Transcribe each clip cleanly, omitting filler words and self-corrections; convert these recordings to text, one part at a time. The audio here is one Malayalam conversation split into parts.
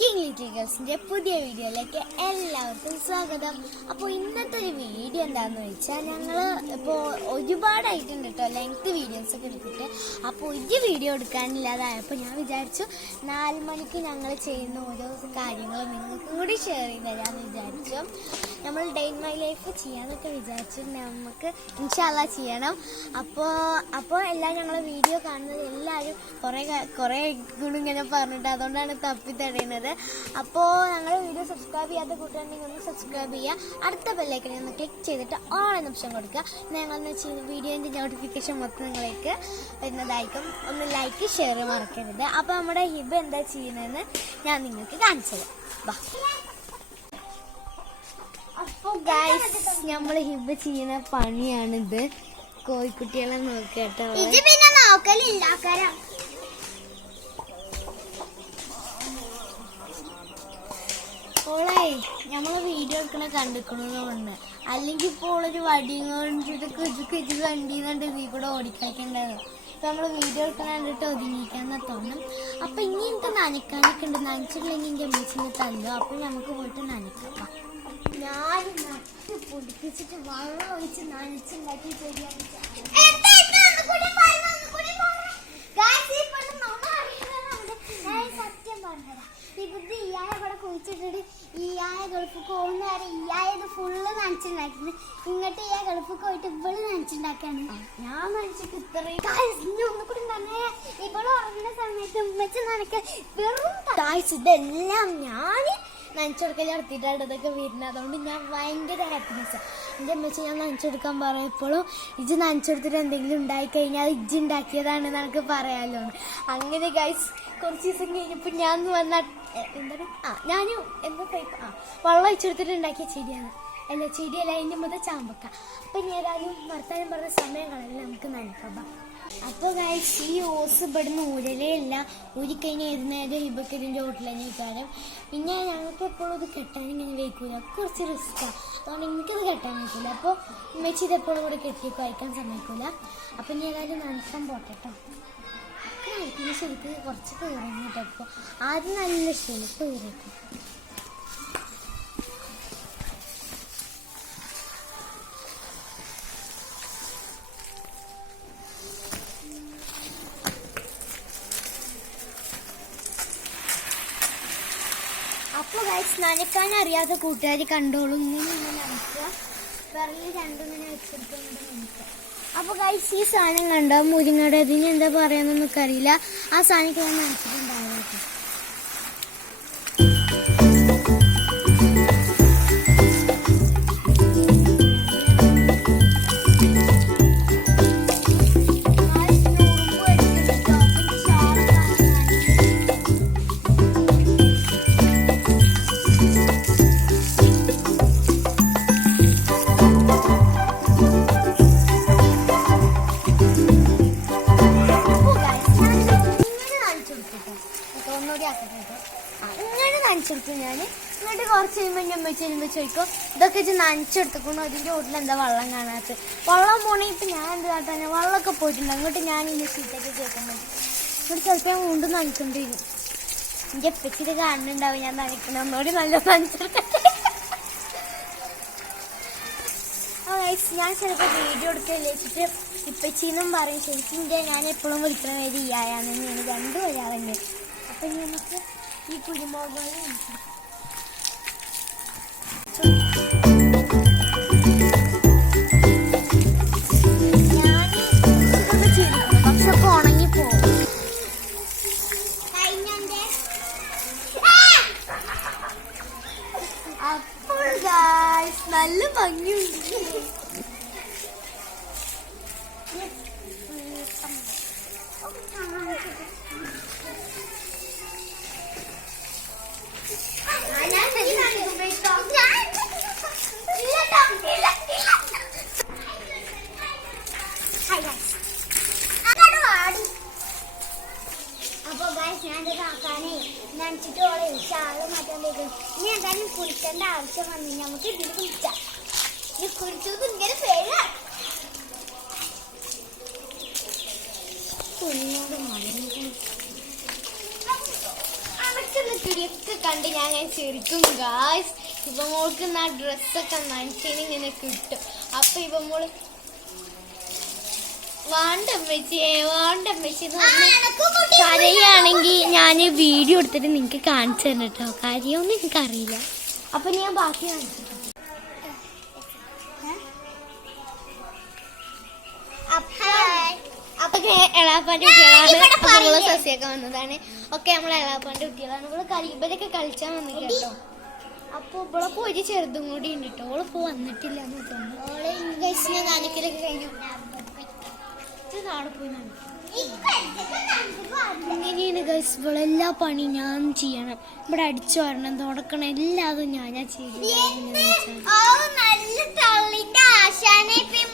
കിംഗ് ഗേൾസിന്റെ പുതിയ വീഡിയോയിലേക്ക് എല്ലാവർക്കും സ്വാഗതം. അപ്പോൾ ഇന്നത്തെ ഒരു വീഡിയോ എന്താണെന്ന് വെച്ചാൽ ഞങ്ങൾ ഇപ്പോൾ ഒരുപാടായിട്ടുണ്ട് കേട്ടോ ലെങ്ത് വീഡിയോസ് ഒക്കെ എടുത്തിട്ട്. അപ്പോൾ ഒരു വീഡിയോ എടുക്കാനില്ലാതായപ്പോൾ ഞാൻ വിചാരിച്ചു 4 മണിക്ക് ഞങ്ങൾ ചെയ്യുന്ന ഓരോ കാര്യങ്ങളും നിങ്ങൾക്ക് കൂടി ഷെയർ ചെയ്ത് തരാമെന്ന് വിചാരിച്ചു. നമ്മൾ ഡേ ഇൻ മൈ ലൈഫ് ചെയ്യാന്നൊക്കെ വിചാരിച്ചു, നമുക്ക് ഇൻഷാ അല്ലാഹ് ചെയ്യണം. അപ്പോൾ എല്ലാം ഞങ്ങളെ വീഡിയോ കാണുന്നത് എല്ലാവരും കുറേ ഇങ്ങനെ പറഞ്ഞിട്ട് അതുകൊണ്ടാണ് തപ്പി തടയുന്നത്. അപ്പോൾ ഞങ്ങളുടെ വീഡിയോ സബ്സ്ക്രൈബ് ചെയ്യാത്ത കൂട്ടുകാരുണ്ടെങ്കിൽ ഒന്ന് സബ്സ്ക്രൈബ് ചെയ്യുക, അടുത്ത ബെല്ലൈക്കണിൽ ഒന്ന് ക്ലിക്ക് ചെയ്തിട്ട് ഓൾ എന്ന ഓപ്ഷൻ കൊടുക്കുക. ഞങ്ങളെന്ന് ചെയ്യുന്ന വീഡിയോൻ്റെ നോട്ടിഫിക്കേഷൻ മൊത്തം നിങ്ങളേക്ക് വരുന്നതായിരിക്കും. ഒന്ന് ലൈക്ക് ഷെയർ മറക്കരുത്. അപ്പോൾ നമ്മുടെ ഹിബ എന്താ ചെയ്യുന്നതെന്ന് ഞാൻ നിങ്ങൾക്ക് കാണിച്ചത്. വാ. അപ്പോൾ ഗൈസ്, നമ്മൾ ഹിബ ചെയ്യുന്ന പണിയാണിത്. കോഴിക്കുട്ടികളെ നോക്കട്ടോ. ഇത് പിന്നെ നോക്കലില്ല. ഓളെ നമ്മളെ വീഡിയോ എടുക്കണ കണ്ടിക്കണമെന്ന്, അല്ലെങ്കിൽ ഇപ്പോൾ ഓളൊരു വടിയും കൊണ്ടിട്ട് കുജു കണ്ടിന്നുണ്ട് നീ കൂടെ ഓടിക്കാക്കുണ്ടായിരുന്നു. ഇപ്പൊ നമ്മള് വീഡിയോ എടുക്കണ കണ്ടിട്ട് ഒതുങ്ങിക്കാന്ന തോന്നും. അപ്പൊ ഇനി എനിക്ക് നനക്കാനൊക്കെ ഉണ്ട്. നനച്ചിട്ടില്ലെങ്കിൽ എന്റെ അമ്മച്ചിനെ തല്ലോ. അപ്പൊ നമുക്ക് പോയിട്ട് നനക്കാം. ഞാൻ നട്ട് പൊടിപ്പിച്ചിട്ട് വെള്ളം ഒഴിച്ച് നനച്ചുണ്ടാക്കി ശരിയാണ്. സത്യം പറഞ്ഞതാ, ഇവിടുത്തെ ഇയാളെ ഇവിടെ കുഴിച്ചിട്ടിട്ട് ഇയായ ഗൾഫ് പോകുന്ന വരെ ഇയായത് ഫുള്ള് നനച്ചുണ്ടാക്കുന്നത്. ഇങ്ങോട്ട് ഇയാ ഗൾഫ് പോയിട്ട് ഇവള് നനച്ചുണ്ടാക്കാണ്. ഞാൻ നനച്ചിട്ട് ഇത്രയും ഒന്നുകൂടി തന്നെ ഇവള് ഉറങ്ങുന്ന സമയത്ത് ഉമ്മച്ച് നനക്ക വെറും ഇതെല്ലാം ഞാൻ നനച്ചെടുക്കൽ നടത്തിയിട്ടാണ് ഇതൊക്കെ വരുന്നത്. അതുകൊണ്ട് ഞാൻ ഭയങ്കര ഹാപ്പിനെസ്സാണ്. എൻ്റെ അമ്മച്ചി ഞാൻ നനച്ചെടുക്കാൻ പറയപ്പോഴും ഇജ്ജ് നനച്ചെടുത്തിട്ട് എന്തെങ്കിലും ഉണ്ടായിക്കഴിഞ്ഞാൽ അത് ഇജ്ജ് ഉണ്ടാക്കിയതാണെന്ന് എനിക്ക് പറയാമല്ലോ. അങ്ങനെ ഗൈസ് കുറച്ച് ദിവസം കഴിഞ്ഞപ്പോൾ ഞാൻ വന്ന എന്താണ് ഞാനും എന്താ വെള്ളം ഒഴിച്ചെടുത്തിട്ട് ഉണ്ടാക്കിയ ചെടിയാണ്. അല്ല ചെടിയല്ല, അതിൻ്റെ മുതൽ ചാമ്പക്ക. അപ്പം ഇനി ഏതായാലും വർത്താനം പറഞ്ഞ സമയങ്ങളല്ല, നമുക്ക് നനക്കാം. അപ്പോൾ ഗൈസ്, ഈ ഓസ് ഇവിടുന്ന് ഊരലേ ഇല്ല. ഊരിക്കഴിഞ്ഞാൽ ഇരുന്നേരം ഹിബക്കലിൻ്റെ ഹോട്ടലിനെ കാരണം. പിന്നെ ഞങ്ങൾക്ക് എപ്പോഴും ഇത് കെട്ടാൻ ഇങ്ങനെ വയ്ക്കൂല, കുറച്ച് റിസ്ക്കാണ്. അതുകൊണ്ട് എനിക്കത് കെട്ടാൻ വയ്ക്കില്ല. അപ്പോൾ ഉമ്മച്ചി ഇതെപ്പോഴും കൂടെ കെട്ടിയൊക്കെ വയ്ക്കാൻ സമ്മതിക്കില്ല. അപ്പം ഇനി ഏതായാലും നനക്കാൻ പോട്ടെട്ടോ. നനക്കുന്ന ശരിക്ക് കുറച്ച് കയറിഞ്ഞിട്ട് അപ്പോൾ ആദ്യം നല്ല ശരി കയറിയിട്ട്. അപ്പോൾ ഗൈസ്, നനക്കാൻ അറിയാത്ത കൂട്ടുകാർ കണ്ടോളൂ. ഇങ്ങനെ നനക്കുക, വിറല് രണ്ടും ഇങ്ങനെ വെച്ചെടുത്തുകൊണ്ട് നനക്കുക. അപ്പോൾ ഗൈസ്, ഈ സാധനം കണ്ടോ, മുരിങ്ങയുടെ ഇതിന് എന്താ പറയാന്നൊന്നും അറിയില്ല. ആ സാധനം ഞാൻ നനച്ചിട്ടുണ്ടായിരുന്നു. ഇങ്ങനെ നനച്ചെടുത്തു ഞാൻ. എന്നിട്ട് കുറച്ച് കഴിയുമ്പോൾ ചെല്ലുമ്പോൾ ചോദിക്കും ഇതൊക്കെ വെച്ച് നനച്ചെടുത്തേക്കുന്നു, അതിൻ്റെ വീട്ടിൽ എന്താ വെള്ളം കാണാത്ത. വെള്ളം പോണെങ്കിൽ ഇപ്പം ഞാൻ എന്ത് കാട്ടാൻ, വെള്ളമൊക്കെ പോയിട്ടുണ്ട്. അങ്ങോട്ട് ഞാൻ ഇനി സീറ്റൊക്കെ കേൾക്കാൻ പറ്റും. എന്നിട്ട് ചിലപ്പോൾ ഞാൻ വീണ്ടും നനച്ചോണ്ട് വരും. എൻ്റെ എപ്പച്ചിട്ട് കാണുന്നുണ്ടാവും ഞാൻ നനക്കണം. ഒന്നുകൂടി നല്ല നനച്ചെടുക്കട്ടെ. ഞാൻ ചിലപ്പോൾ വീഡിയോ എടുക്കലേച്ചിട്ട് ഇപ്പച്ചിന്നും പറയും. ശരിക്കും ഞാൻ എപ്പോഴും വിളിക്കണ പേര് ഇയായാന്ന് തന്നെയാണ്, രണ്ടും ഒരാളുണ്ട്. അപ്പം നമുക്ക് ഈ കുരുമുളക് ഇതൊക്കെ ചെയ്തിരിക്കണം, പക്ഷെ അപ്പോൾ ഉണങ്ങിപ്പോകും. അപ്പോൾ ഗൈസ്, നല്ല ഭംഗിയുണ്ട്. അപ്പോൾ ഗൈസ്, ഞാൻ കാക്കാനെ നനച്ചിട്ട് ഓളെ ഷാള് മാറ്റാൻ ഇനി എന്തായാലും കുളിക്കേണ്ട ആവശ്യം വന്നു. നമുക്ക് ഇതിൽ കുളിക്കാം. ഇത് കുളിച്ചത് ഇങ്ങനെ പേരാ കുഞ്ഞോട് മഴ വീഡിയോ കണ്ട് ഞാൻ ചിരിക്കും ഗായ്സ്. ഇപ്പൊ മോൾക്ക് ആ ഡ്രസ്സൊക്കെ നനച്ചിങ്ങനെ കിട്ടും. അപ്പൊ ഇപ്പൊ മോള് വാണ്ടമ്മച്ചി കരയാണെങ്കിൽ ഞാൻ വീഡിയോ എടുത്തിട്ട് നിങ്ങക്ക് കാണിച്ചു തരണം കേട്ടോ. കാര്യമൊന്നും എനിക്കറിയില്ല. അപ്പൊ ഞാൻ ബാക്കി കാണിച്ചു. അപ്പൊ എളാപ്പാന്റെ കുട്ടികളാണ് സസ്യൊക്കെ വന്നതാണ്. ഒക്കെ നമ്മളെ എളാപ്പാന്റെ കുട്ടികളാണ്. ഇവരൊക്കെ കളിച്ചാൻ വന്നു കേട്ടോ. അപ്പൊ ഇവളൊക്കെ ഒരു ചെറുതും കൂടി ഉണ്ട് കേട്ടോ. ഓളിപ്പോ വന്നിട്ടില്ല എന്ന് തോന്നുന്നു. നനക്കലൊക്കെ കഴിഞ്ഞു. നാളെ പോയി ഇങ്ങനെയാണ് ഗൈസ്. ഇവളെല്ലാ പണി ഞാൻ ചെയ്യണം. ഇവിടെ അടിച്ചു വരണം, തുടക്കണം, എല്ലാതും ഞാനാ ചെയ്തു.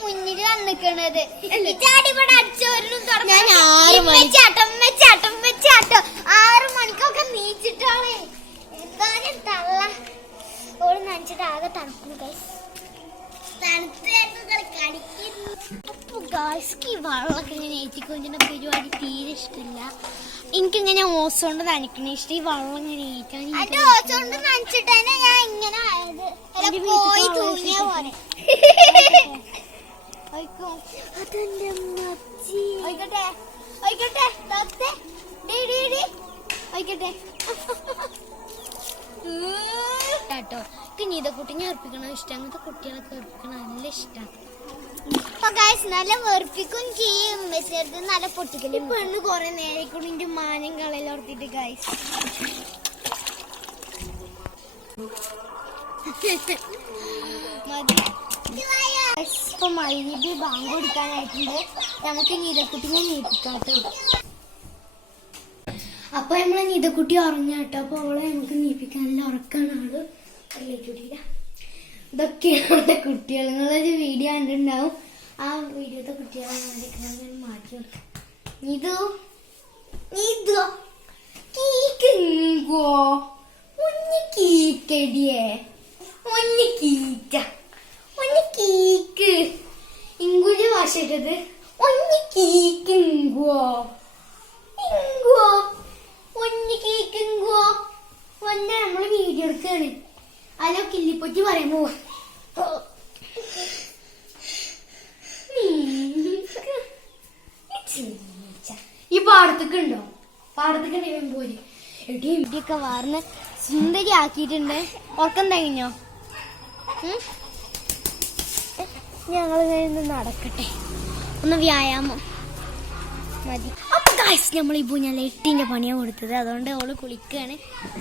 മുന്നിൽ വന്നിക്കണത് ഞാൻ 6 മണിക്കൊക്കെ നീച്ചിട്ടാണ്. എന്തായാലും തള്ള ഓള് നനച്ചിട്ട് ആകെ തണുക്കുന്നു ഗൈസ്. ഗായ്സ്ക്ക് വെള്ളമൊക്കെ ഇങ്ങനെ ഏറ്റിക്കൊണ്ടിരുന്ന പരിപാടി തീരെ ഇഷ്ടമില്ല. എനിക്കിങ്ങനെ ഓസോണ്ട് നനക്കണ ഇഷ്ടം. ഈ വെള്ളം ഇങ്ങനെ ഏറ്റാൻ ഓസോണ്ട് നനച്ചിട്ടന്നെ ഞാൻ ഇങ്ങനെ ആയത്. കേട്ടോ നീതക്കുട്ടി ഞാൻ ഉറപ്പിക്കണ ഇഷ്ടം. അങ്ങനത്തെ കുട്ടികളൊക്കെ ഉറപ്പിക്കണ നല്ല ഇഷ്ടമാണ്. നല്ല വെറുപ്പിക്കും ചെയ്യും. നല്ല പൊട്ടിക്കലും പെണ്ണ് കൊറേ നേരെക്കൂടി മാനം കളയിലോർത്തിട്ട് ഗൈസ്. ഇപ്പൊ മൈബി ബാങ്ക് കൊടുക്കാനായിട്ടുണ്ട്. നമുക്ക് നീതക്കുട്ടിനെ നീപ്പിക്കാട്ടോ. അപ്പൊ നമ്മളെ നീതക്കുട്ടി ഉറങ്ങാട്ടോ. അപ്പൊ അവളെ നമുക്ക് നീപ്പിക്കാൻ നല്ല ഉറക്കാണ്. ആള് അറിയില്ല. ഇതൊക്കെയാണ് കുട്ടികൾ. നിങ്ങളൊരു വീഡിയോ കണ്ടിട്ടുണ്ടാവും. ആ വീഡിയോത്തെ കുട്ടികളെ മാറ്റി കൊടുക്കാം. ഇംഗ്ലീഷ് ഭാഷ ഇട്ടത് നമ്മള് വീഡിയോ എടുക്കാണ്. അല്ലോ കില്ലിപ്പൊറ്റി പറയാൻ പോവാ. ഈ പാടത്തൊക്കെ ഉണ്ടോ? പാടത്തൊക്കെ പോയി ഇടിയൊക്കെ വാർന്ന് സുന്ദരി ആക്കിയിട്ടുണ്ട്. ഉറക്കം തകഞ്ഞോ? ഞങ്ങൾ ഇന്ന് നടക്കട്ടെ, ഒന്ന് വ്യായാമം മതി. അപ്പൊ ഗൈസ് നമ്മളിപ്പോ ഞാൻ 8ന്റെ പണിയാണ് കൊടുത്തത്. അതുകൊണ്ട് അവള് കുളിക്കാണ്.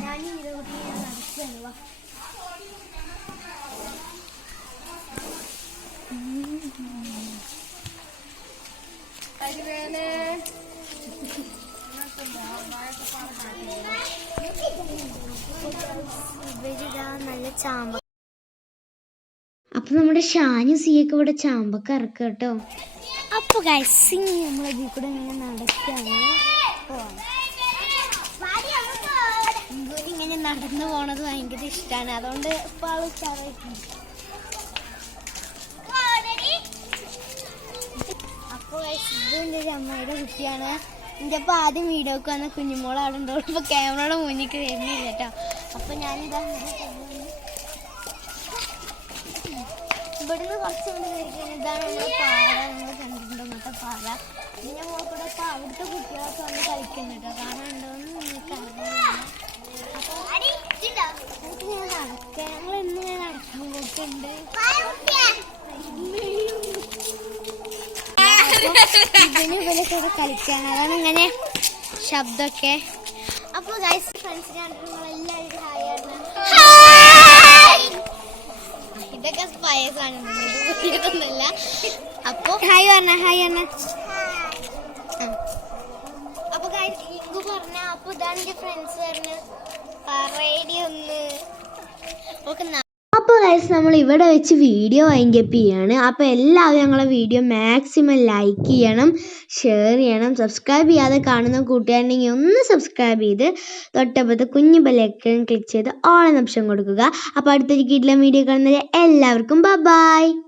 ഞാൻ നടക്കുകയാണ്. വാ നല്ല ചാമ്പ. അപ്പൊ നമ്മുടെ ഷാനു സിയൊക്കെ ഇവിടെ ചാമ്പൊക്കെ ഇറക്കുക കേട്ടോ. അപ്പൊ ഗൈസ് നമ്മളിതിൽ കൂടെ ഇങ്ങനെ നടക്കുകയാണ്. ഇങ്ങനെ നടന്നു പോണത് ഭയങ്കര ഇഷ്ടമാണ്. അതുകൊണ്ട് ഇപ്പൊ ആള് ഉഷാറായിട്ടുണ്ട്. അപ്പൊ ഇതിന്റെ ഒരു അമ്മയുടെ കുട്ടിയാണ്. എൻ്റെ അപ്പൊ ആദ്യം വീഡിയോക്ക് വന്ന കുഞ്ഞുമോൾ അവിടെ ഉണ്ടോ. ഇപ്പൊ ക്യാമറയുടെ മുന്നിക്ക് വരുന്നില്ല കേട്ടോ. അപ്പൊ ഞാനിതാ ഇവിടുന്ന് കുറച്ച് കൊണ്ട് കഴിക്കുന്നത്. ഇതാണ് നമ്മുടെ പാറ. നമ്മൾ കണ്ടിട്ടുണ്ടോ ഇങ്ങനത്തെ പാറ. ഇതിന്റെ മോൾക്കൂടെ ഇപ്പൊ അവിടുത്തെ കുട്ടികളൊക്കെ വന്ന് കളിക്കുന്നു കേട്ടോ. കാണാനുണ്ടോന്ന് നിങ്ങൾക്ക് അറിയില്ല. അപ്പൊ ഞാൻ നടക്കാം. ഞങ്ങൾ ഇന്ന് ഞാൻ നടക്കാൻ പോയിട്ടുണ്ട്. ഇവനൊക്കെ കളിക്കാണ്. അതാണ് ഇങ്ങനെ ശബ്ദമൊക്കെ. അപ്പൊ ഗൈസ് ഫ്രണ്ട്സിനെ എല്ലാവരും ഹായാണ്. ഇതൊക്കെ സ്പൈസാണ്, ഇതൊന്നുമല്ല. അപ്പൊ ഹായ് പറഞ്ഞ ഹായ് പറഞ്ഞ. അപ്പൊ ഗൈസ് ഇങ്ങ് പറഞ്ഞ. അപ്പൊ ഇതാണ് എന്റെ ഫ്രണ്ട്സ് പറഞ്ഞ പറയടി ഒന്ന്. അപ്പോൾ ഗൈസ് നമ്മൾ ഇവിടെ വെച്ച് വീഡിയോ വൈൻഡപ്പ് ചെയ്യാണ്. അപ്പോൾ എല്ലാവരും ഞങ്ങളെ വീഡിയോ മാക്സിമം ലൈക്ക് ചെയ്യണം, ഷെയർ ചെയ്യണം. സബ്സ്ക്രൈബ് ചെയ്യാതെ കാണുന്ന കൂട്ടുകാരുണ്ടെങ്കിൽ ഒന്ന് സബ്സ്ക്രൈബ് ചെയ്ത് തൊട്ടപ്പുറത്ത് കുഞ്ഞു ബെല്ലൈക്കൺ ക്ലിക്ക് ചെയ്ത് ഓൾ എന്ന ഓപ്ഷൻ കൊടുക്കുക. അപ്പോൾ അടുത്തൊരു കിടിലൻ വീഡിയോ കാണുന്നവരെ എല്ലാവർക്കും ബൈ.